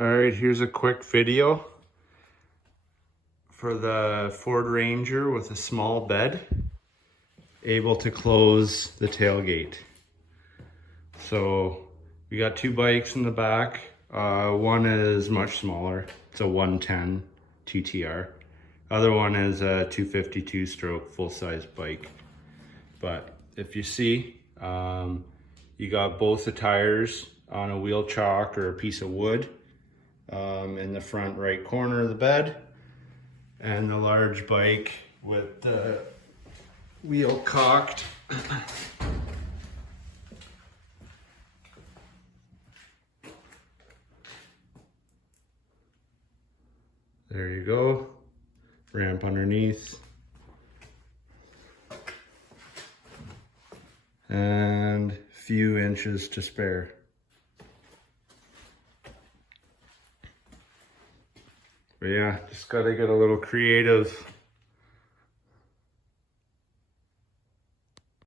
All right, here's a quick video for the Ford Ranger with a small bed, able to close the tailgate. So we got two bikes in the back. One is much smaller. It's a 110 TTR. Other one is a 252 stroke full-size bike. But if you see, you got both the tires on a wheel chock or a piece of wood in the front right corner of the bed, and the large bike with the wheel cocked. There you go, ramp underneath. And few inches to spare. But yeah, just gotta get a little creative